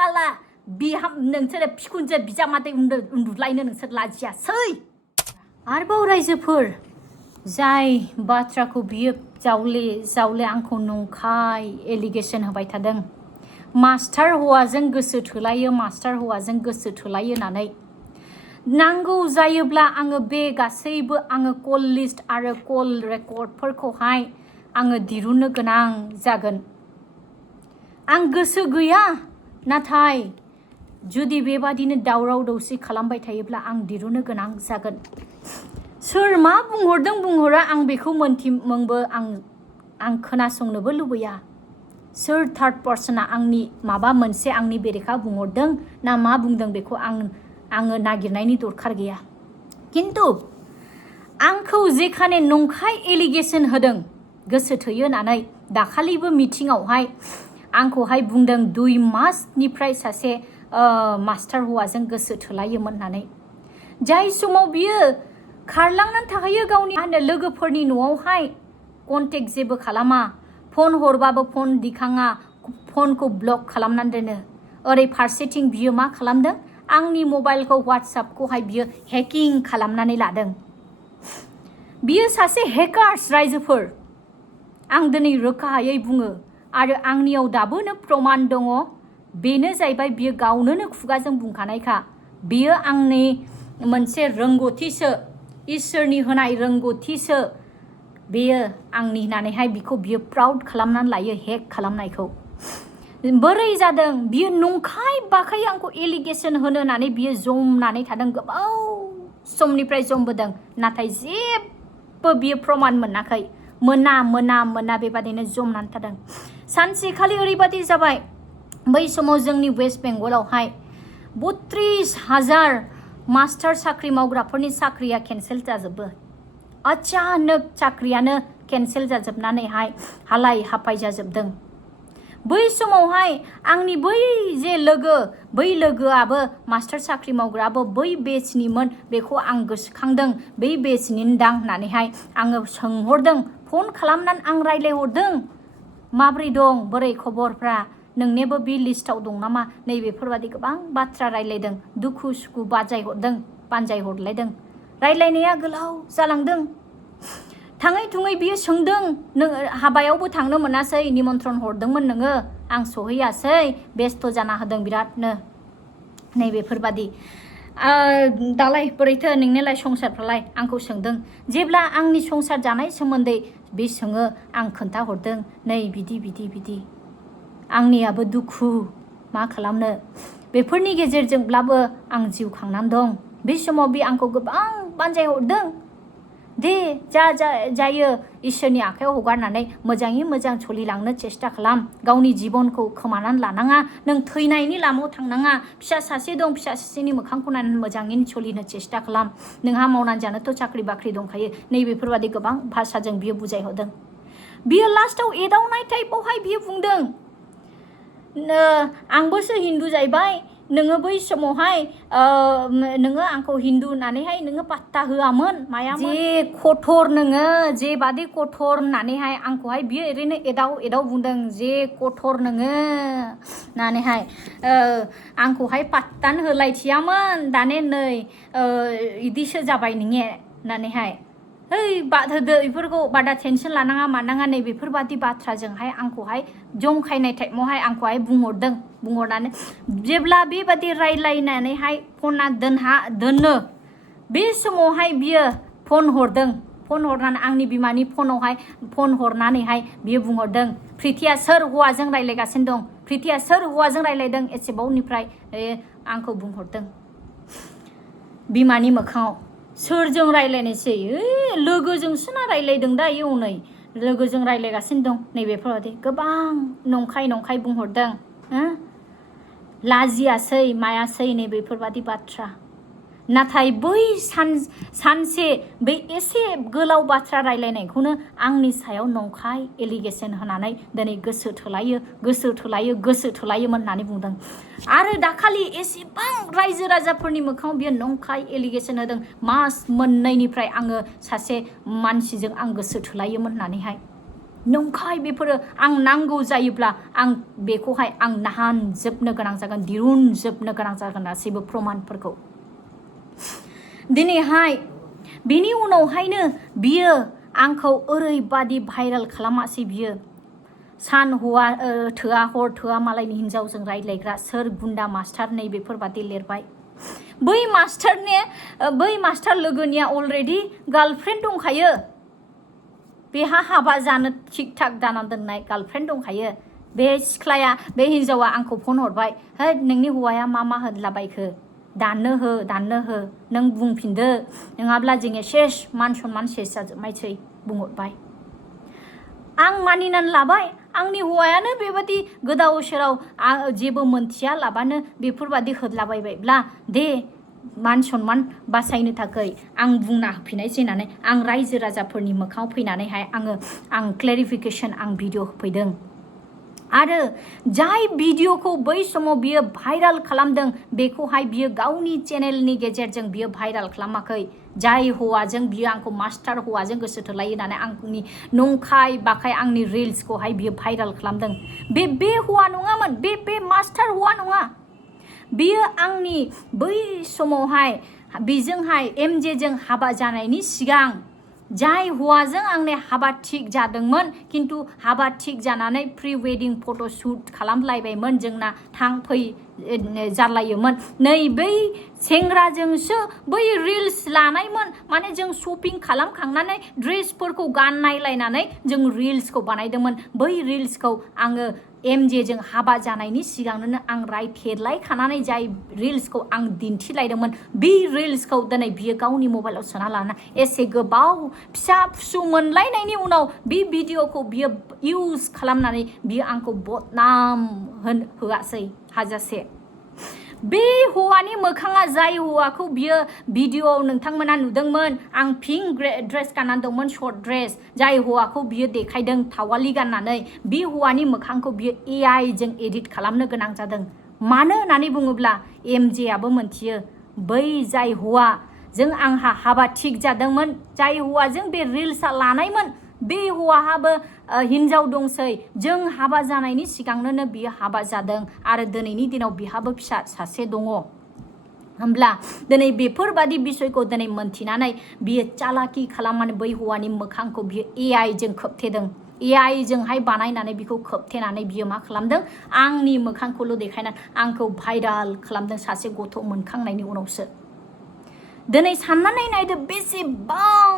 साला बिहाम नोंसोर फिखुनजो बिजामादै उन्दुलायनो नोंसोर लाजियासै आरोबाव रायजोफोर जाय बाथ्राखौ बियो जावले जावले आंखौ नंखाय एलिगेसन होबाय थादों मास्टार हौवाजों गोसो थोलायो मास्टार हौवाजों गोसो थोलायो होननानै नांगौ जायोब्ला आङो बे गासैबो आङो कल लिस्ट आरो कल रेकर्डफोरखौहाय आङो दिरुननो गोनां जागोन आं गोसो गैया नाथाय जुदि बेबादिनो दावराव दावसि खालामबाय थायोब्ला आं दिरुननो गोनां जागोन सोर मा बुंहरदों बुंहरा आं बेखौ मोनथिमोंबो आं खोनासंनोबो लुबैया सोर थार्ड पार्सना आंनि माबा मोनसे आंनि बेरेखा बुंहरदों ना मा बुंदों बेखौ आङो नागिरनायनि दरखार गैया किन्तु आंखौ जेखाने नंखाय एलिगेसन होदों गोसो थोयो होननानै दाखालिबो मिटिङावहाय आंखौहाय बुंदों 2 मासनिफ्राय सासे मास्टार हौवाजों गोसो थोलायोमोन होननानै जाय समाव बियो खारलांनानै थाहैयो गावनि लोगोफोरनि न'आवहाय कन्टेक्ट जेबो खालामा फन हरबाबो फन दिखाङा फनखौ ब्लक खालामनानै दोनो ओरै फारसेथिं बियो मा खालामदों आंनि मबाइलखौ WhatsAppखौहाय बियो हेकिं खालामनानै लादों बियो सासे हेकार्स रायजोफोर आं दिनै रोखायै बुङो आरो आंनियाव दाबोनो प्रमान दङ बेनो जाहैबाय बियो गावनो खुगाजों बुंखानायखा बियो आंनि मोनसे रोंगौथिसो इसोरनि होनाय रोंगौथिसो बेयो आंनि होननानैहाय बिखौ बियो प्राउड खालामनानै लायो हेक खालामनायखौ बोरै जादों बियो नंखाय बाखाय आंखौ एलिगेसन होनो होननानै बियो जमनानै थादों गोबाव समनिफ्राय जमबोदों नाथाय जेबो बियो प्रमान मोनाखै मोना बेबादिनो जमनानै थादों सानसेखालि ओरैबादि जाबाय बै समाव जोंनि वेस्ट बेंगलावहाय 32,000 मास्टार साख्रि मावग्राफोरनि साख्रिया केन्सेल जाजोबो अचानक साख्रियानो केन्सेल जाजोबनानैहाय हालाय हाफाय जाजोबदों बै समावहाय आंनि बै जे लोगो बै लोगोआबो मास्टार साख्रि मावग्राबो बै बेचनिमोन बेखौ आं गोसोखांदों बै बेचनिनो दां होननानैहाय आङो सोंहरदों फन खालामनानै आं रायलायहरदों माब्रै दं बोरै खबरफ्रा नोंनेबो बे लिस्टआव दं नामा नैबेफोरबादि गोबां बाथ्रा रायलायदों दुखु सुखु बानजायहरलायदों रायलायनाया गोलाव जालांदों थाङै थुङै बियो सोंदों नों हाबायावबो थांनो मोनासै निमन्त्रन हरदोंमोन नोङो आं सहैयासै बेस्थ' जाना होदों बिरादनो नैबेफोरबादि दालाय बोरैथो नोंनिलाय संसारफ्रालाय आंखौ सोंदों जेब्ला आंनि संसार जानाय सोमोन्दै बे सोङो आं खोन्थाहरदों नै बिदि आंनियाबो दुखु मा खालामनो बेफोरनि गेजेरजोंब्लाबो आं जिउ खांनानै दं बे समाव बे आंखौ गोबां बानजायहरदों दे जायो इसोरनि आखायाव हगारनानै मोजाङै मोजां सोलिलांनो चेष्टा खालाम गावनि जिबनखौ खोमानानै लानाङा नों थैनायनि लामायाव थांनाङा फिसा सासे दं फिसा सासेनि मोखांखौ नायनानै मोजाङैनो सोलिनो चेष्टा खालाम नोंहा मावनानै जानोथ' साख्रि बाख्रि दंखायो नैबेफोरबादि गोबां भाषाजों बियो बुजायहरदों बियो लास्टाव एदावनाय टाइपआवहाय बियो बुंदों आंबोसो हिन्दु जाहैबाय नोङो बै समावहाय नोङो आंखौ हिन्दु होननानैहाय नोङो पात्ता होआमोन मायामोन जे कठर नोङो जे बादि कठर होननानैहाय आंखौहाय बियो ओरैनो एदाव बुंदों जे कठर नोङो होननानैहाय आंखौहाय पात्तानो होलायथियामोन दाने नै इदिसो जाबाय नोङे होननानैहाय hey बाद होदो बेफोरखौ बादा टेनसन लानाङा मानाङा नै बेफोरबादि बाथ्राजोंहाय आंखौहाय जंखायनाय टाइपआवहाय आंखौहाय बुंहरनानै जेब्ला बेबादि रायलायनानैहाय फना दोनो बे समावहाय बियो फन हरनानै आंनि बिमानि फनावहाय फन हरनानैहाय बियो बुंहरदों प्रिथिया सोर हौवाजों रायलायगासिनो दं प्रिथिया सोर हौवाजों रायलायदों एसेबावनिफ्राय आंखौ बुंहरदों बिमानि मोखाङाव सोरजों रायलायनोसै लोगोजोंसो ना रायलायदों दा इयो नै लोगोजों रायलायगासिनो दं नैबेफोरबादि गोबां नंखाय बुंहरदों लाजियासै मायासै नैबेफोरबादि बाथ्रा नाथाय बै सानसे बै एसे गोलाव बाथ्रा रायलायनायखौनो आंनि सायाव नंखाय एलिगेसन होनानै दिनै गोसो थोलायोमोन होननानै बुंदों आरो दाखालि एसेबां रायजो राजाफोरनि मोखाङाव बियो नंखाय एलिगेसन होदों मास मोननैनिफ्राय आङो सासे मानसिजों आं गोसो थोलायोमोन होननानैहाय नंखाय बेफोरो आं नांगौ जायोब्ला आं बेखौहाय आं नाहानजोबनो गोनां जागोन दिरुनजोबनो गोनां जागोन गासैबो प्रमानफोरखौ दिनैहाय बिनि उनावहायनो बियो आंखौ ओरैबादि भाइराल खालामासै बियो सान हौवा थोआ हर थोआ मालायनि हिन्जावजों रायज्लायग्रा सोर गुन्दा मास्टार नै बेफोरबादि लिरबाय बै मास्टार लोगोनिया अलरेडि गार्लफ्रेन्ड दंखायो बेहा हाबा जानो थिक थाक दाना दोननाय गार्लफ्रेन्ड दंखायो बे सिख्लाया बे हिन्जावा आंखौ फन हरबाय है नोंनि हौवाया मा होदलाबायखो दाननो हो नों बुंफिनदो नङाब्ला जोङो सेस मान सन्मान सेस जाजोबनायसै बुंहरबाय आं मानिनानै लाबाय आंनि हौवायानो बेबादि गोदाव सोराव जेबो मोनथिया लाबानो बेफोरबादि होदलाबायबायब्ला दे मान सन्मान बासायनो थाखाय आं बुंना होफिननायसै होननानै आं रायजो राजाफोरनि मोखाङाव फैनानैहाय आं क्लेरिफिकेसन आं भिडिअ होफैदों आरो जाय भिडिअखौ बै समाव बियो भाइराल खालामदों बेखौहाय बियो गावनि चेनेलनि गेजेरजों बियो भाइराल खालामाखै जाय हौवाजों बियो आंखौ मास्टार हौवाजों गोसो थोलायो होननानै आंनि नंखाय बाखाय आंनि रिल्सखौहाय बियो भाइराल खालामदों बे हौवा नङामोन बे मास्टार हौवा नङा बियो आंनि बै समावहाय बेजोंहाय एमजेजों हाबा जानायनि सिगां जाय हौवाजों आंनि हाबा थिक जादोंमोन किन्तु हाबा थिक जानानै प्रि वेडिं फट' शुट खालामलायबायमोन जोंना थां फै जालायोमोन नै बै सेंग्राजोंसो बै रिल्स लानायमोन माने जों शपिं खालामखांनानै ड्रेसफोरखौ गाननायलायनानै जों रिल्सखौ बानायदोंमोन बै रिल्सखौ आङो एमजेजों हाबा जानायनि सिगांनो आं रायथेरलायखानानै जाय रिल्सखौ आं दिन्थिलायदोंमोन बे रिल्सखौ दिनै बियो गावनि मबाइलाव सोना लाना एसे गोबाव फिसा फिसौ मोनलायनायनि उनाव बे भिडिअखौ बियो इउज खालामनानै बियो आंखौ बदनाम होआसै हाजासे बे हौवानि मोखाङा जाय हौवाखौ बियो भिडिअआव नोंथांमोना नुदोंमोन आं पिंक ड्रेस गाननानै दंमोन शर्ट ड्रेस जाय हौवाखौ बियो देखायदों थावालि गाननानै बे हौवानि मोखांखौ बियो AI जों एडिट खालामनो गोनां जादों मानो होननानै बुङोब्ला एमजेआबो मोनथियो बै जाय हौवा जों आंहा हाबा थिक जादोंमोन जाय हौवाजों बे रिल्सआ लानायमोन बे हौवाहाबो हिन्जाव दंसै जों हाबा जानायनि सिगांनो बियो हाबा जादों आरो दिनैनि दिनाव बिहाबो फिसा सासे दङ होमब्ला दिनै बेफोरबादि बिसयखौ दिनै मोनथिनानै बियो चालाकि खालामनानै बै हौवानि मोखांखौ बियो AI जों खोबथेदों AI जोंहाय बानायनानै बिखौ खोबथेनानै बियो मा खालामदों आंनि मोखांखौल' देखायनानै आंखौ भाइराल खालामदों सासे गथ' मोनखांनायनि उनावसो दिनै साननानै नायदो बेसेबां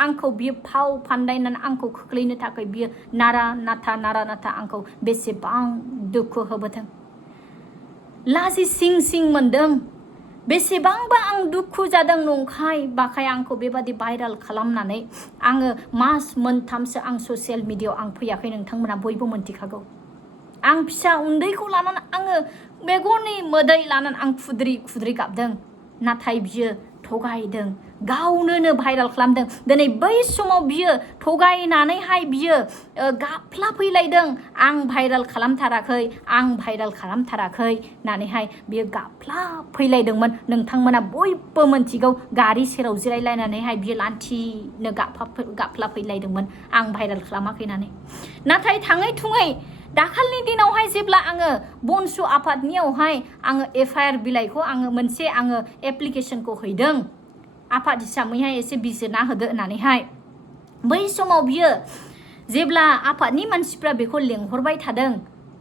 आंखौ बियो फाव फान्दायनानै आंखौ खोख्लैनो थाखाय बियो नारा नाथा आंखौ बेसेबां दुखु होबोदों लाजि सिं मोनदों बेसेबांबा आं दुखु जादों नंखाय बाखाय आंखौ बेबादि भाइराल खालामनानै आङो मास मोनथामसो आं ससियेल मिडियायाव आं फैयाखै नोंथांमोना बयबो मोनथिखागौ आं फिसा उन्दैखौ लानानै आङो मेगननि मोदै लानानै आं खुद्रि गाबदों नाथाय बियो थगायदों गावनो भाइराल खालामदों दिनै बै समाव बियो थगायनानैहाय बियो गाफ्ला फैलायदों आं भाइराल खालामथाराखै होननानैहाय बियो गाफ्ला फैलायदोंमोन नोंथांमोना बयबो मोनथिगौ गारि सेराव जिरायलायनानैहाय बियो लान्थिनो गाफ्ला फैलायदोंमोन आं भाइराल खालामाखै होननानै नाथाय थाङै थुङै दाखालनि दिनावहाय जेब्ला आङो बनसु आफादनियावहाय आङो FIR बिलाइखौ आङो मोनसे आङो एप्लिकेसनखौ हैदों आफाद हिसाबैहाय एसे बिजिरना होदो होननानैहाय बै समाव बियो जेब्ला आफादनि मानसिफ्रा बेखौ लेंहरबाय थादों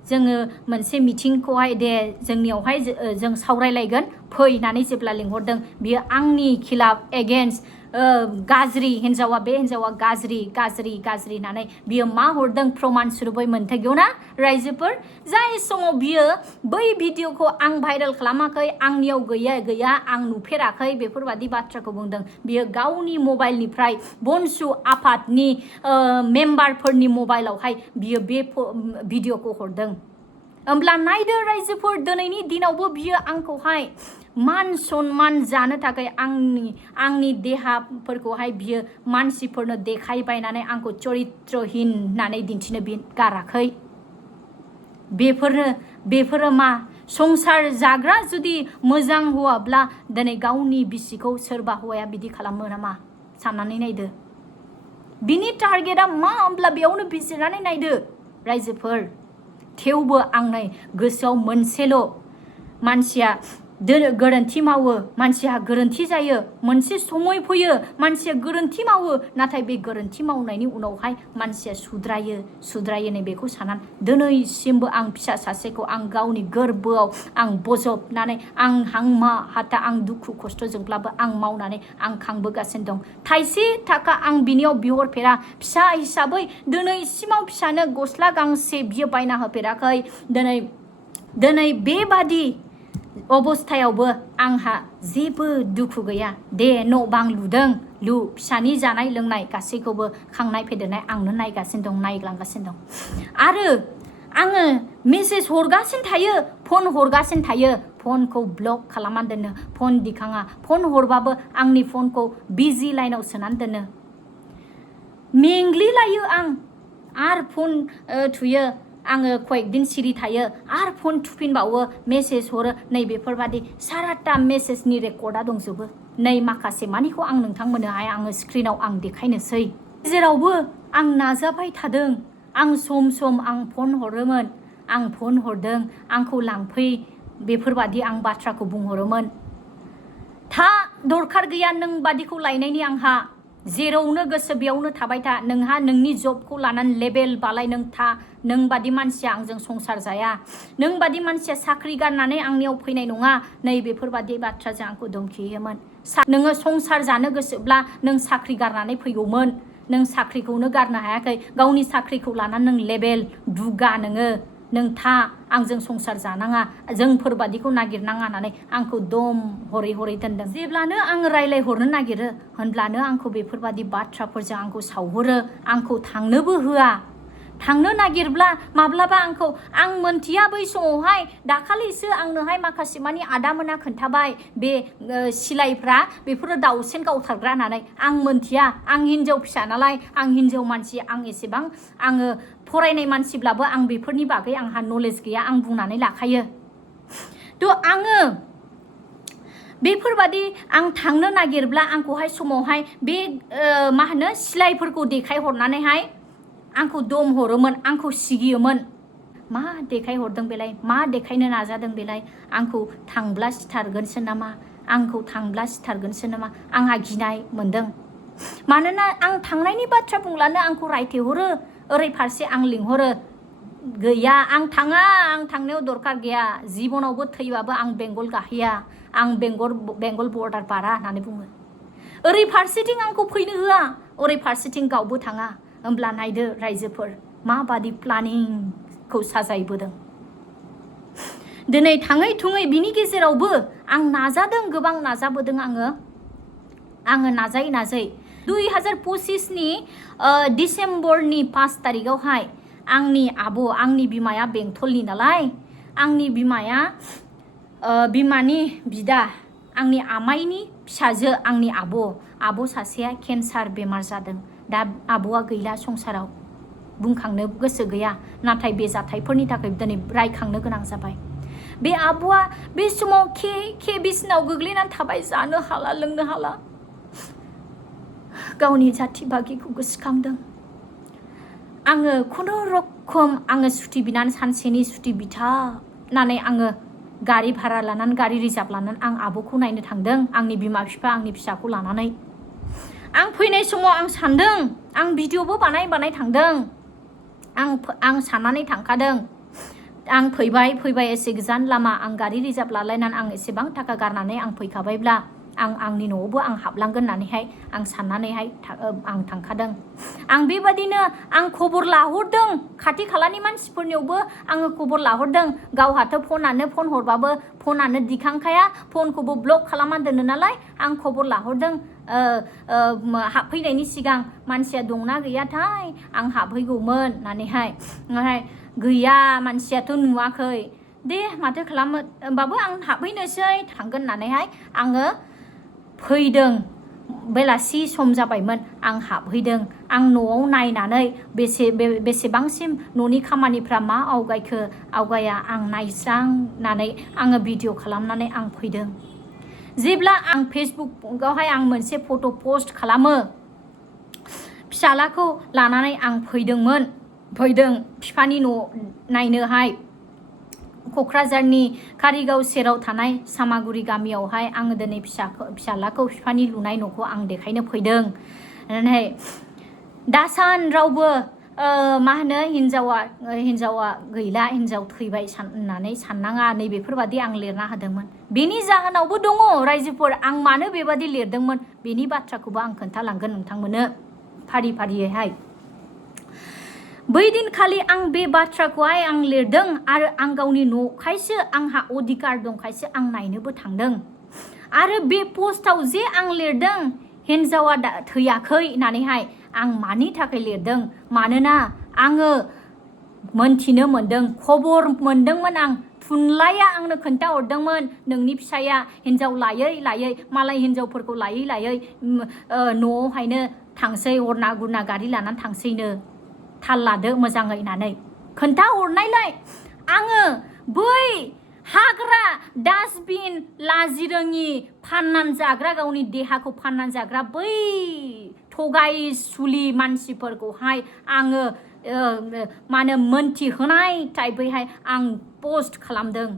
जोङो मोनसे मिटिंखौहाय दे जोंनियावहाय जों सावरायलायगोन फै होननानै जेब्ला लेंहरदों बियो आंनि खिलाफ एगेन्स्ट गाज्रि हिन्जावा बे हिन्जावा गाज्रि होननानै बियो मा हरदों प्रमाण सुरुबै मोनथिगौ ना रायजोफोर जाय समाव बियो बै भिडिअखौ आं भाइराल खालामाखै आंनियाव गैया आं नुफेराखै बेफोरबादि बाथ्राखौ बुंदों बियो गावनि मबाइलनिफ्राय बनसु आफादनि मेम्बारफोरनि मबाइलावहाय बियो बे भिडिअखौ हरदों होमब्ला नायदो रायजोफोर दिनैनि दिनावबो बियो आंखौहाय मान सन्मान जानो थाखाय आंनि देहाफोरखौहाय बियो मानसिफोरनो देखायबायनानै आंखौ चरित्रहीन होननानै दिन्थिनो गाराखै बेफोरो मा संसार जाग्रा जुदि मोजां हौवाब्ला दिनै गावनि बिसिखौ सोरबा हौवाया बिदि खालामो नामा साननानै नायदो बिनि टारगेटआ मा होमब्ला बेयावनो बिजिरनानै नायदो रायजोफोर थेवबो आंनि गोसोआव मोनसेल' मानसिया गोरोन्थि मावो मानसिया गोरोन्थि जायो मोनसे समय फैयो मानसिया गोरोन्थि मावो नाथाय बे गोरोन्थि मावनायनि उनावहाय मानसिया सुद्रायो नै बेखौ साननानै दिनैसिमबो आं फिसा सासेखौ आं गावनि गोरबोआव आं बजबनानै आं हांमा हाथा आं दुखु खस्थ'जोंब्लाबो आं मावनानै आं खांबोगासिनो दं थाइसे थाखा आं बिनियाव बिहरफेरा फिसा हिसाबै दिनैसिमाव फिसानो गस्ला गांसे बियो बायना होफेराखै दिनै बेबादि अबस्थायावबो आंहा जेबो दुखु गैया दे न' बां लु फिसानि जानाय लोंनाय गासैखौबो खांनाय फेदेरनाय आंनो नायगासिनो दं नायलांगासिनो दं आरो आङो मेसेज हरगासिनो थायो फन हरगासिनो थायो फनखौ ब्लक खालामनानै दोनो फन दिखाङा फन हरबाबो आंनि फनखौ बिजि लाइनाव सोनानै दोनो मेंग्लिलायो आं आरो फन थुयो आङो कয়েকদিন सिरि थायो आरो फन थुफिनबावो मेसेज हरो नै बेफोरबादि साराटा मेसेजनि रेकर्डा दंजोबो नै माखासे मानिखौ आं नोंथांमोननोहाय आङो स्क्रिनाव आं देखायनोसै जेरावबो आं नाजाबाय थादों आं सम आं फन हरोमोन आं फन हरदों आंखौ लांफै बेफोरबादि आं बाथ्राखौ बुंहरोमोन था दरखार गैया नों बादिखौ लायनायनि आंहा जेरावनो गोसो बेयावनो थाबाय था नोंहा नोंनि जबखौ लानानै लेभेल बालाय नों था नों बादि मानसिया आंजों संसार जाया नों बादि मानसिया साख्रि गारनानै आंनियाव फैनाय नङा नै बेफोरबादि बाथ्राजों आंखौ धमखियोमोन नोङो संसार जानो गोसोब्ला नों साख्रि गारनानै फैगौमोन नों साख्रिखौनो गारनो हायाखै गावनि साख्रिखौ लानानै नों लेभेल दुगा नों था आंजों संसार जानाङा जोंफोरबादिखौ नागिरनाङा होननानै आंखौ दम हरै दोनदों जेब्लानो आं रायलायहरनो नागिरो होनब्लानो आंखौ बेफोरबादि बाथ्राफोरजों आंखौ सावहरो आंखौ थांनोबो होआ थांनो नागिरब्ला माब्लाबा आंखौ आं मोनथिया बै समावहाय दाखालिसो आंनोहाय माखासे मानि आदामोना खोन्थाबाय बे सिलाइफ्रा बेफोरो दाउसेन गावथारग्रा होननानै आं मोनथिया आं हिनजाव फिसा नालाय आं हिनजाव मानसि आं एसेबां आङो फरायनाय मानसिब्लाबो आं बेफोरनि बागै आंहा नलेज गैया आं बुंनानै लाखायो थ' आङो बेफोरबादि आं थांनो नागिरब्ला आंखौहाय समावहाय बे मा होनो सिलाइफोरखौ देखायहरनानैहाय आंखौ दम हरोमोन आंखौ सिगियोमोन मा देखायहरदों बेलाय मा देखायनो नाजादों बेलाय आंखौ थांब्ला सिथारगोनसो नामा आंहा गिनाय मोनदों मानोना आं थांनायनि बाथ्रा बुंब्लानो आंखौ रायथेहरो ओरै फारसे आं लिंहरो गैया आं थाङा आं थांनायाव दरखार गैया जिबनावबो थैबाबो आं बेंगल गाहैया आं बेंगल बर्डार बारा होननानै बुङो ओरै फारसेथिं आंखौ फैनो होआ ओरै फारसेथिं गावबो थाङा होमब्ला नायदो रायजोफोर माबादि प्लानिंखौ साजायबोदों दिनै थाङै थुङै बिनि गेजेरावबो आं नाजादों गोबां नाजाबोदों आङो नाजायै 2025नि डिसेम्बरनि 5 तारिखआवहाय आंनि बिमाया बेंथलनि नालाय आंनि बिमाया बिमानि बिदा आंनि आमाइनि फिसाजो आंनि आब' सासेया केन्सार बेमार जादों दा आब'आ गैला संसाराव बुंखांनो गोसो गैया नाथाय बे जाथायफोरनि थाखाय दिनै रायखांनो गोनां जाबाय बे आब'आ बे समाव के बिसिनाव गोग्लैनानै थाबाय जानो हाला लोंनो हाला गावनि जाथि बागिखौ गोसोखांदों आङो खुनुरुखुम आङो सुटि बिनानै सानसेनि सुटि बिथानानै आङो गारि भारा लानानै गारि रिजार्भ लानानै आं आब'खौ नायनो थांदों आंनि बिमा बिफा आंनि फिसाखौ लानानै आं फैनाय समाव आं सानदों आं भिडिअबो बानाय थांदों आं साननानै थांखादों आं फैबाय एसे गोजान लामा आं गारि रिजार्भ लालायनानै आं एसेबां थाखा गारनानै आं फैखाबायब्ला आंनि न'आवबो आं हाबलांगोन होननानैहाय आं साननानैहाय आं थांखादों आं बेबादिनो आं खबर लाहरदों खाथि खालानि मानसिफोरनियावबो आङो खबर लाहरदों गावहाथ' फन हरबाबो फनानो दिखांखाया फनखौबो ब्लक खालामना दोनो नालाय आं खबर लाहरदों हाबफैनायनि सिगां मानसिया दंना गैयाथाय आं हाबहैगौमोन होननानैहाय गैया मानसियाथ' नुवाखै दे माथो खालामो होमबाबो आं हाबहैनोसै थांगोन होननानैहाय आङो फैदों बेलासि सम जाबायमोन आं हाबहैदों आं न'आव नायनानै बेसेबांसिम न'नि खामानिफ्रा मा आवगाया आं नायस्रांनानै आङो भिडिअ खालामनानै आं फैदों जेब्ला आं फेसबुकआवहाय आं मोनसे फट' पस्ट खालामो फिसालाखौ लानानै आं फैदों बिफानि न' नायनोहाय क'क्राझारनि कारिगाव सेराव थानाय सामागुरि गामियावहाय आङो दिनै फिसालाखौ बिफानि लुनाय न'खौ आं देखायनो फैदों नाथाय दासान रावबो मा होनो हिन्जावा गैला हिन्जाव थैबाय होननानै साननाङा नैबेफोरबादि आं लिरना होदोंमोन बेनि जाहोनावबो दङ रायजोफोर आं मानो बेबादि लिरदोंमोन बेनि बाथ्राखौबो आं खोन्थालांगोन नोंथांमोननो फारि फारियैहाय बै दिनखालि आं बे बाथ्राखौहाय आं लिरदों आरो आं गावनि न'खायसो आंहा अधिकार दंखायसो आं नायनोबो थांदों आरो बे पस्टआव जे आं लिरदों हिन्जावा थैयाखै होननानैहाय आं मानि थाखाय लिरदों मानोना आङो मोनथिनो मोनदों खबर मोनदोंमोन आं थुनलाइया आंनो खोन्थाहरदोंमोन नोंनि फिसाया हिन्जाव लायै मालाय हिन्जावफोरखौ लायै न'आवहायनो थांसै हरना गुरना गारि लानानै थांसैनो थाल लादो मोजाङै होननानै खोन्थाहरनायलाय आङो बै हाग्रा डास्टबिन लाजिरोङि फाननानै जाग्रा गावनि देहाखौ फाननानै जाग्रा बै थगायसुलि मानसिफोरखौहाय आङो मा होनो मोनथिहोनाय टाइपैहाय आं पस्ट खालामदों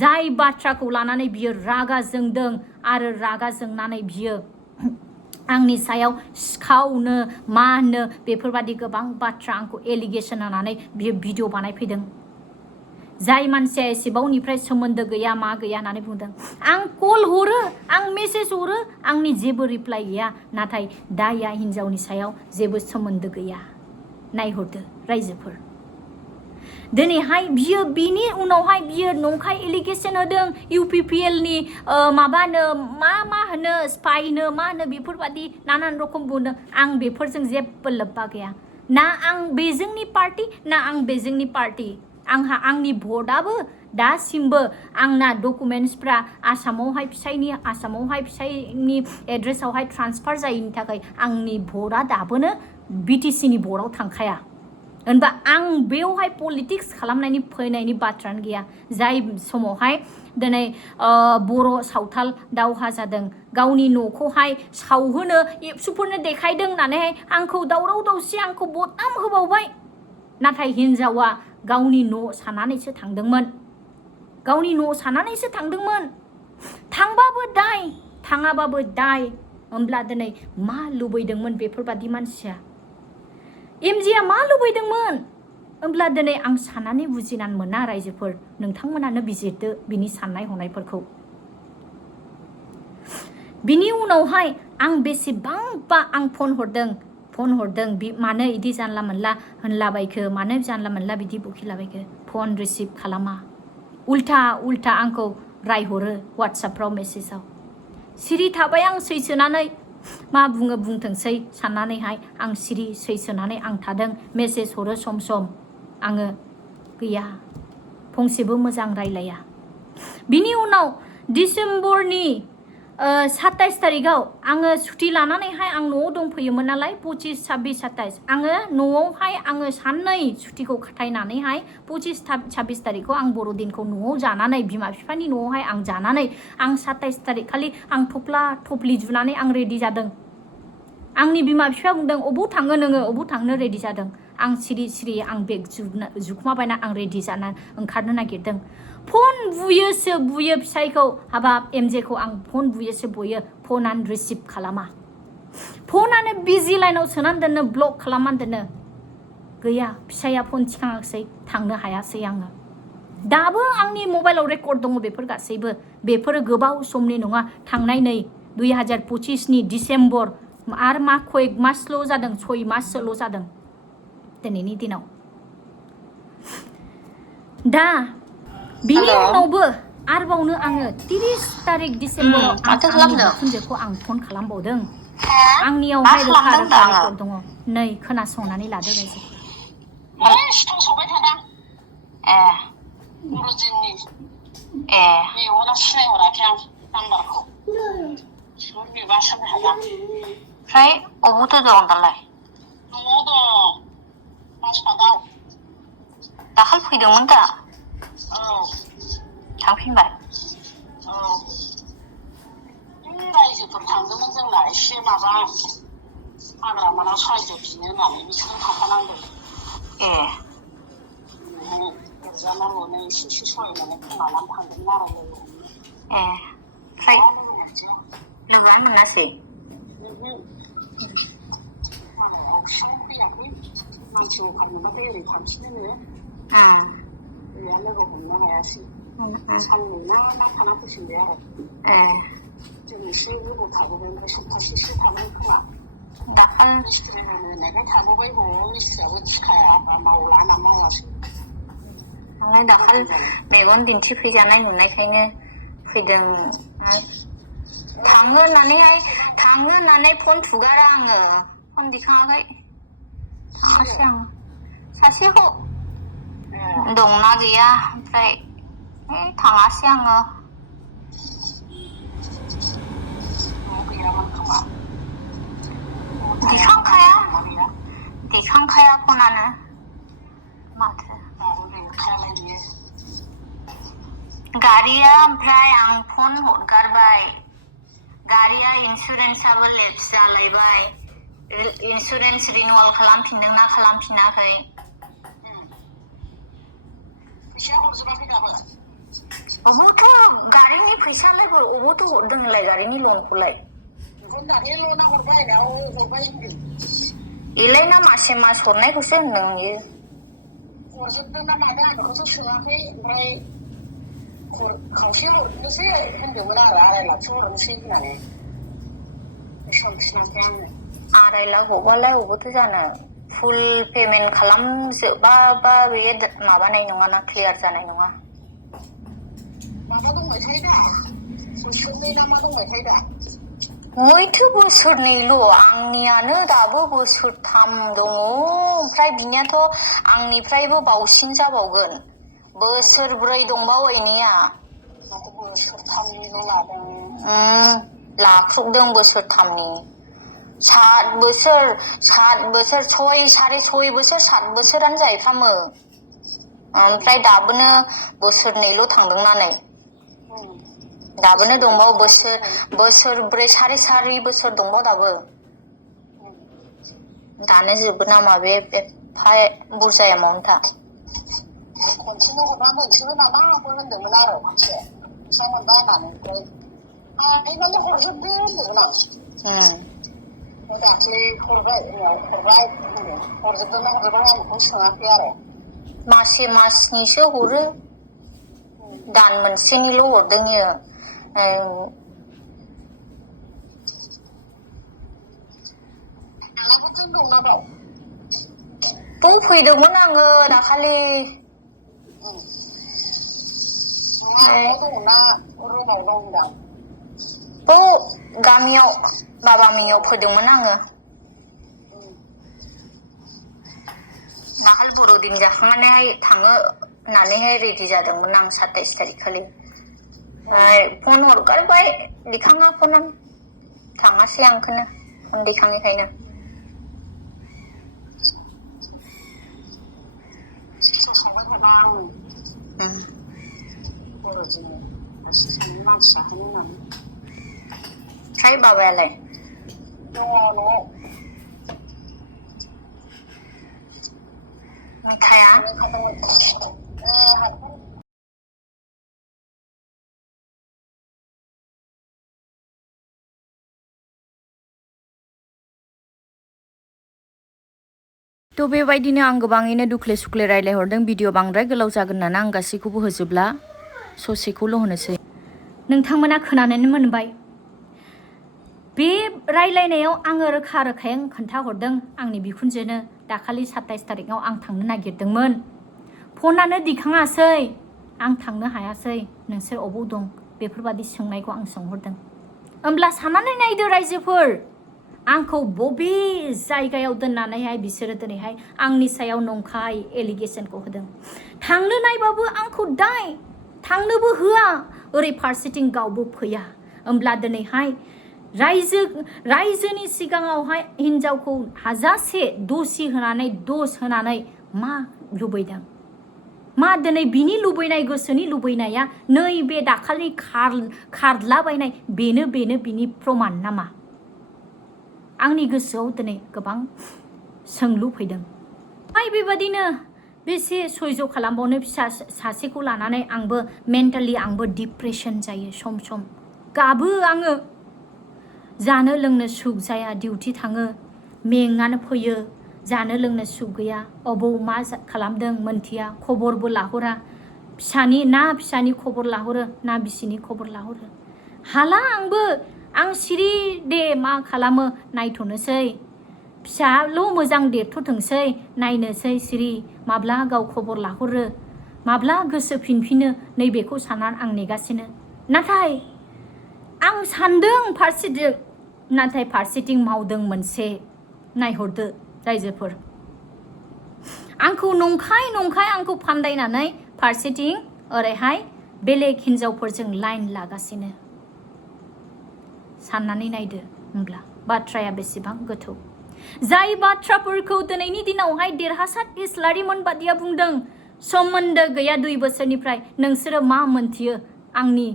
जाय बाथ्राखौ लानानै बियो रागा जोंदों आरो रागा जोंनानै बियो आंनि सायाव सिखावनो मा होनो बेफोरबादि गोबां बाथ्रा आंखौ एलिगेसन होनानै बियो भिडिअ बानायफैदों जाय मानसिया एसेबांनिफ्राय सोमोन्दो गैया मा गैया होननानै बुंदों आं कल हरो आं मेसेज हरो आंनि जेबो रिप्लाइ गैया नाथाय दाया हिन्जावनि सायाव जेबो सोमोन्दो गैया नायहरदो रायजोफोर दिनैहाय बियो बिनि उनावहाय बियो नंखाय एलिगेसन होदों UPPLनि माबानो मा होनो स्पाइनो मा होनो बेफोरबादि नानान रखम बुंदों आं बेफोरजों जेबो लोब्बा गैया ना आं बेजोंनि पार्टी ना आं बेजोंनि पार्टी आंहा आंनि भटआबो दासिमबो आंना डकुमेन्टसफ्रा आसामावहाय फिसायनि एड्रेसावहाय ट्रान्सफार जायैनि थाखाय आंनि भटआ दाबोनो BTCनि भटआव थांखाया होनबा आं बेवहाय पलिटिक्स खालामनायनि फैनायनि बाथ्रानो गैया जाय समावहाय दिनै बर' सावथाल दावहा जादों गावनि न'खौहाय सावहोनो एबसुफोरनो देखायदों होननानैहाय आंखौ दावराव दावसि आंखौ बदनाम होबावबाय नाथाय हिन्जावा गावनि न' सानानैसो थांदोंमोन थांबाबो दाय थाङाबाबो दाय होमब्ला दिनै मा लुबैदोंमोन बेफोरबादि मानसिया MJआ मा लुबैदोंमोन होमब्ला दिनै आं साननानै बुजिनानै मोना रायजोफोर नोंथांमोनानो बिजिरदो बिनि साननाय हनायफोरखौ बिनि उनावहाय आं बेसेबांबा आं फन हरदों मानो इदि जानला मोनला होनलाबायखो मानो जानला मोनला बिदि बखिलाबायखो फन रिसिभ खालामा उल्था आंखौ रायहरो वाट्सएपफ्राव मेसेजाव सिरि थाबाय आं सैसोनानै मा बुङो बुंथोंसै साननानैहाय आं सिरि सैसोनानै आं थादों मेसेज हरो सम आङो गैया फंसेबो मोजां रायलाया बिनि उनाव डिसेम्बरनि 27 तारिखाव आङो सुटि लानानैहाय आं न'आव दंफैयोमोन नालाय 25, 26, 27 आङो न'आवहाय आङो साननै सुटिखौ खाथायनानैहाय 25, 26 तारिखखौ आं बर'दिनखौ न'आव जानानै बिमा बिफानि न'आवहाय आं जानानै आं 27 तारिख खालि आं थफ्ला थफ्लि जुनानै आं रेडि जादों आंनि बिमा बिफाया बुंदों अबाव थाङो नोङो अबाव थांनो रेडि जादों आं सिरि आं बेग जुखुमाबायना आं रेडि जाना ओंखारनो नागिरदों फन बुयो फिसायखौ हाबाब MJखौ आं फन बुयो फनानो रिसिभ खालामा फनानो बिजि लाइनाव सोनानै दोनो ब्लक खालामनानै दोनो गैया फिसाया फन थिखाङाखै थांनो हायासै आङो दाबो आंनि मबाइलाव रेकर्ड दङ बेफोर गासैबो बेफोरो गोबाव समनि नङा थांनाय नै 2025नि डिसेम्बर आरो मा कयेक मासल' जादों 6 माससोल' जादों दिनैनि दिनाव दा बिनि उनावबो आरोबावनो आङो 30 तारिख डिसेम्बराव आंनि बिखुनजोखौ आं फन खालामबावदों आंनियावहाय रोखा रेकर्ड दङ नै खोनासंनानै लादो रायजोफोर सिथाव संबाय थादों बर'दिननि बेयावनो सिनायहराखै आं नाम्बारखौ सोरनिबा सोरनो हाया ओमफ्राय अबावथो दं दालाय न'आव दं मासबादाव दाखालि फैदोंमोन दा औ थांफिनबाय औ रायजोफोर थांदोंमोन जोंना एसे माबा हाग्रामाना सायजो बिनो होननानै बिसोरो थाफानांगौ ए गिर्जानांगौनो एसे सहायनानै फुंनानै थांदोंमोन आरो लोगो ए ओमफ्राय लोगोआ मोनासै फैयाखै मानसि ओंखारनोबाथाय ओरै थांफिनोनो गैया लोगो हमनो हायासै साननै ना थाना फैफिनबाय आरो ए जों एसे गोबाव थाबोबाय ओमफ्राय सप्तासेसो थानाय खोमा दाखालि मिस्ट्रि होनो होननायखाय थाबोबाय मिस्ट्रियाबो थिखाया बा मावला ना मावासै आंलाय दाखालि मेगन दिन्थिफैजानाय नुनायखायनो फैदों थाङो होननानै फन थुगारा आङो फन दिखाङाखै थाङासै आं सासेखौ दंना गैया ओमफ्राय थाङासै आङो गैयामोन खोमा दिखांखाया फनानो माथो गारिया ओमफ्राय आं फन हरगारबाय गारिया इन्सुरेन्सआबो लेप्स जालायबाय इन्सुरेन्स रिनिउवेल खालामफिनदोंना खालामफिनाखै फैसाया हरजोबाखै दाबो अबावथ' गारिनि फैसालाय अबावथ' हरदों नोंलाय गारिनि लनखौलाय दाख्लै लना हरबाय होनदों इलायना मासे मास हरनायखौसो होनदों इयो हरजोबदों ना मादों आं बेखौसो सोङाखै ओमफ्राय खावसे हरनोसै होनदोंमोन आरो 2.5 लाखसो हरनोसै होननानै सोंफिनाखै आङो 2.5 लाख हरबालाय अबावथो जानो फुल पेमेन्ट खालामजोबाबा बेयो माबानाय नङाना क्लियार जानाय नङा माबा दंबाय थायो दा बोसोरनै ना मा दंबाय थायो दा नयथो बोसोरनैल' आंनियानो दाबो बोसोरथाम दङ ओमफ्राय बिनियाथ' आंनिफ्रायबो बावसिन जाबावगोन बोसोरब्रै दंबावो इनिया बोसोरथामनिल' लादों लाख्रुबदों बोसोरथामनि 7 बोसोर 6.5 बोसोर 7 बोसोरानो जाहैफ्रामो ओमफ्राय दाबोनो बोसोरनैल' थांदोंना नै दाबोनो दंबावो बोसोरब्रै 4.5 बोसोर दंबावो दाबो दानो जोबगोन नामा बे एफा बुरजा एमाउन्टआ खनसेनो हरना मोनसेबो नामा होनदोंमोन आरो खनसे फैसा मोनबा होननानै ओमफ्राय आइनानो हरजोबदो होनदोंमोन आं दाख्लै हरबाय हरजोबदोंना हरजोबाखै आं बेखौ सोङाखै आरो मासे मासनिसो हरो दान मोनसेनिल' हरदों इयो दंना बाव फैदोंमोन आङो दाखालि दंना रुमाव दं होनदां गामियाव बाबामियाव फैदोंमोन आङो दाखालि बर'दिन जाखांनानैहाय थाङो होननानैहाय रेडि जादोंमोन आं 27 तारिख खालि फन हरगारबाय दिखाङा फनानो थाङासै आंखौनो फन दैखाङैखायनो ओमफ्राय बाबायालाय दङ न'आव मिथाया थ' बेबायदिनो आं गोबाङैनो दुखले सुखले रायलायहरदों भिडिअ बांद्राय गोलाव जागोन होननानै आं गासैखौबो होजोबला ससेखौल' होनोसै नोंथांमोना खोनानोनो मोनबाय बे रायलायनायाव आङो रोखा रोखायै खोन्थाहरदों आंनि बिखुनजोनो दाखालि 27 तारिखआव आं थांनो नागिरदोंमोन फनानो दिखाङासै आं थांनो हायासै नोंसोर अबाव दं बेफोरबादि सोंनायखौ आं सोंहरदों होमब्ला साननानै नायदो रायजोफोर आंखौ बबे जायगायाव दोननानैहाय बिसोरो दिनैहाय आंनि सायाव नंखाय एलिगेसनखौ होदों थांनो नायबाबो आंखौ दाय थांनोबो होआ ओरै फारसेथिं गावबो फैया होमब्ला दिनैहाय रायजोनि सिगाङावहाय हिन्जावखौ हाजासे दोषि होनानै दोष होनानै मा लुबैदों मा दिनै बिनि लुबैनाय गोसोनि लुबैनाया नैबे दाखालि खारलाबायनाय बेनो बिनि प्रमान नामा आंनि गोसोआव दिनै गोबां सोंलु फैदों बेबादिनो बेसे सयज' खालामबावनो फिसा सासेखौ लानानै आंबो मेन्टेलि आंबो डिप्रेसन जायो सम सम गाबो आङो जानो लोंनो सुख जाया डिउटि थाङो मेंनानै फैयो जानो लोंनो सुख गैया अबाव मा खालामदों मोनथिया खबरबो लाहरा फिसानि खबर लाहरो ना बिसिनि खबर लाहरो हाला आंबो आं सिरि दे मा खालामो नायथ'नोसै फिसाल' मोजां देरथ'थोंसै नायनोसै सिरि माब्ला गाव खबर लाहरो माब्ला गोसो फिनफिनो नैबेखौ साननानै आं नेगासिनो नाथाय आं सानदों फारसेथिं नाथाय फारसेथिं मावदों मोनसे नायहरदो रायजोफोर आंखौ नंखाय आंखौ फान्दायनानै फारसेथिं ओरैहाय बेलेग हिनजावफोरजों लाइन लागासिनो साननानै नायदो होमब्ला बाथ्राया बेसेबां गोथौ जाय बाथ्राफोरखौ दिनैनि दिनावहाय देरहासार इस्लारिमोन बादिया बुंदों सोमोन्दो गैया 2 बोसोरनिफ्राय नोंसोरो मा मोनथियो आंनि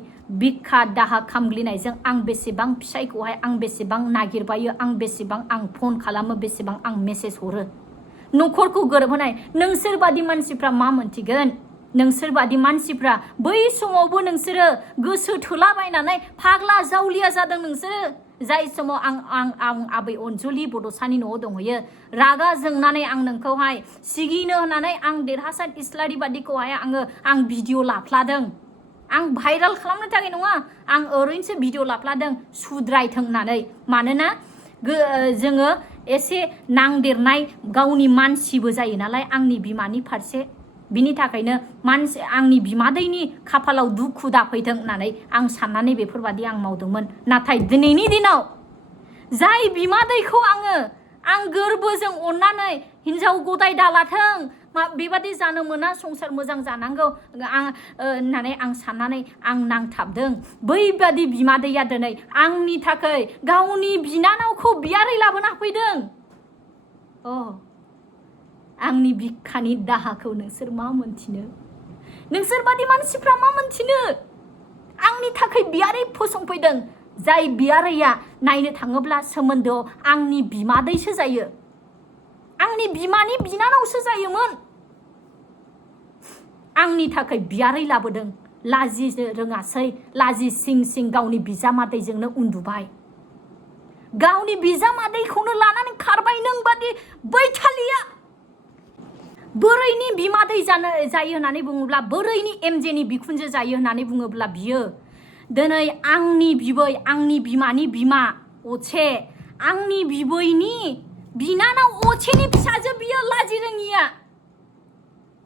बिखा दाहा खामग्लिनायजों आं बेसेबां फिसायखौहाय आं बेसेबां नागिरबायो आं बेसेबां आं फन खालामो बेसेबां आं मेसेज हरो न'खरखौ गोरोबहोनाय नोंसोर बादि मानसिफ्रा मा मोनथिगोन नोंसोर बादि मानसिफ्रा बै समावबो नोंसोरो गोसो थोलाबायनानै फाग्ला जावलिया जादों नोंसोरो जाय समाव आं आबै अनजुलि बड'सानि न'आव दंहैयो रागा जोंनानै आं नोंखौहाय सिगिनो होननानै आं देरहासार इस्लारि बादिखौहाय आं भिडिअ लाफ्लादों आं भाइराल खालामनो थाखाय नङा आं ओरैनोसो भिडिअ लाफ्लादों सुद्रायथों होननानै मानोना जोङो एसे नांदेरनाय गावनि मानसिबो जायो नालाय आंनि बिमानि फारसे बिनि थाखायनो आंनि बिमादैनि खाफालाव दुखु दाफैथों होननानै आं साननानै बेफोरबादि आं मावदोंमोन नाथाय दिनैनि दिनाव जाय बिमादैखौ आं गोरबोजों अननानै हिन्जाव गदाय दालाथों बेबादि जानो मोना संसार मोजां जानांगौ होननानै आं साननानै आं नांथाबदों बैबादि बिमादैया दिनै आंनि थाखाय गावनि बिनानावखौ बियारै लाबोना होफैदों आंनि बिखानि दाहाखौ नोंसोर मा मोनथिनो नोंसोर बादि मानसिफ्रा मा मोनथिनो आंनि थाखाय बियारै फसंफैदों जाय बियारैया नायनो थाङोब्ला सोमोन्दोआव आंनि बिमादैसो जायो आंनि बिमानि बिनानावसो जायोमोन आंनि थाखाय बियारै लाबोदों लाजिनो रोङासै लाजि सिं गावनि बिजामादैजोंनो उन्दुबाय गावनि बिजामादैखौनो लानानै खारबाय नों बादि बैथालिया बोरैनि बिमादै जायो होननानै बुङोब्ला बोरैनि एमजेनि बिखुनजो जायो होननानै बुङोब्ला बियो दिनै आंनि बिबै आंनि बिमानि बिमा अचे आंनि बिबैनि बिनानाव अचेनि फिसाजो बियो लाजि रोङिया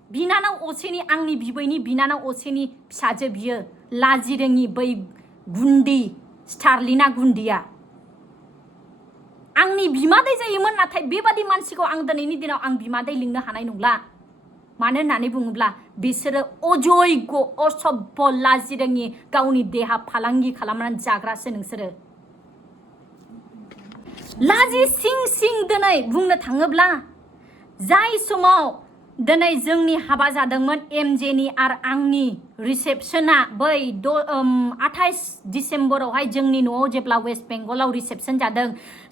बिनानाव अचेनि आंनि बिबैनि बिनानाव अचेनि फिसाजो बियो लाजि रोङि बै गुन्दी स्टारलिना गुन्दिया आंनि बिमादै जायोमोन नाथाय बेबादि मानसिखौ आं दिनैनि दिनाव आं बिमादै लिंनो हानाय नंला मानो होननानै बुङोब्ला बिसोरो अजयग असभ्य लाजि रोङि गावनि देहा फालांगि खालामनानै जाग्रासो नोंसोरो लाजि सिं दिनै बुंनो थाङोब्ला जाय समाव दिनै जोंनि हाबा जादोंमोन एमजेनि आरो आंनि रिसेपसना बै 28 डिसेम्बरावहाय जोंनि न'आव जेब्ला वेस्ट बेंगलाव रिसेपसन जादों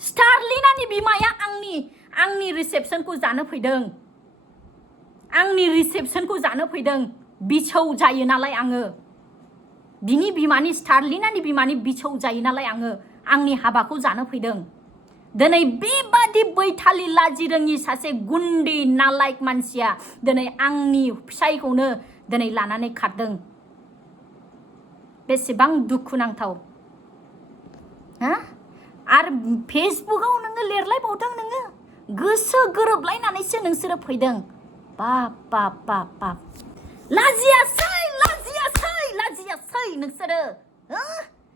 स्टारलिनानि बिमाया आंनि रिसेपसनखौ जानो फैदों बिछौ जायो नालाय आङो बिनि बिमानि स्टारलिनानि बिमानि बिछौ जायो नालाय आंनि हाबाखौ जानो फैदों दिनै बेबादि बैथालि लाजि रोङि सासे गुन्दी नालायक मानसिया दिनै आंनि फिसायखौनो दिनै लानानै खारदों बेसेबां दुखुनांथाव आरो फेसबुकाव नोङो लिरलायबावदों नोङो गोसो गोरोबलायनानैसो नोंसोरो फैदों बाप लाजियासै नोंसोरो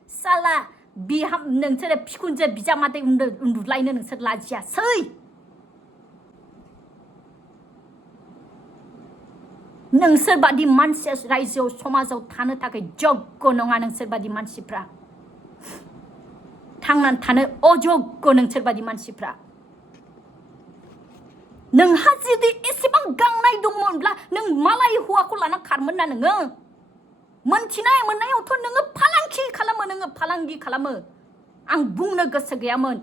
साला नोंसोरो फिखुनजो बिजामादै उन्दुलायनो नोंसोर लाजियासै नोंसोर बादि मानसिया रायजोआव समाजाव थानो थाखाय जग्ग नङा नोंसोर बादि मानसिफ्रा थांनानै थानो अजग्ग नोंसोर बादि मानसिफ्रा नोंहा जुदि एसेबां गांनाय दंमोनब्ला नों मालाय हौवाखौ लाना खारमोन ना नोङो मोनथिनाय मोननायावथ' नोङो फालांगि खालामो आं बुंनो गोसो गैयामोन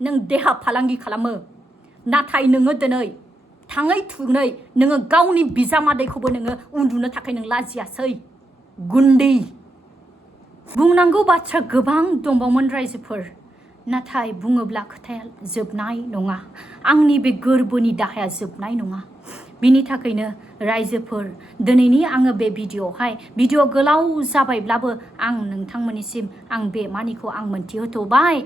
नों देहा फालांगि खालामो नाथाय नोङो दिनै थाङै थुङै नोङो गावनि बिजामादैखौबो नोङो उन्दुनो थाखाय नों लाजियासै गुन्दै बुंनांगौ बाथ्रा गोबां दंबावोमोन रायजोफोर नाथाय बुङोब्ला खोथाया जोबनाय नङा आंनि बे गोरबोनि दाहाया जोबनाय नङा बिनि थाखायनो रायजोफोर दिनैनि आङो बे भिडिअ गोलाव जाबायब्लाबो आं नोंथांमोननिसिम आं बे मानिखौ आं मोनथिहोथ'बाय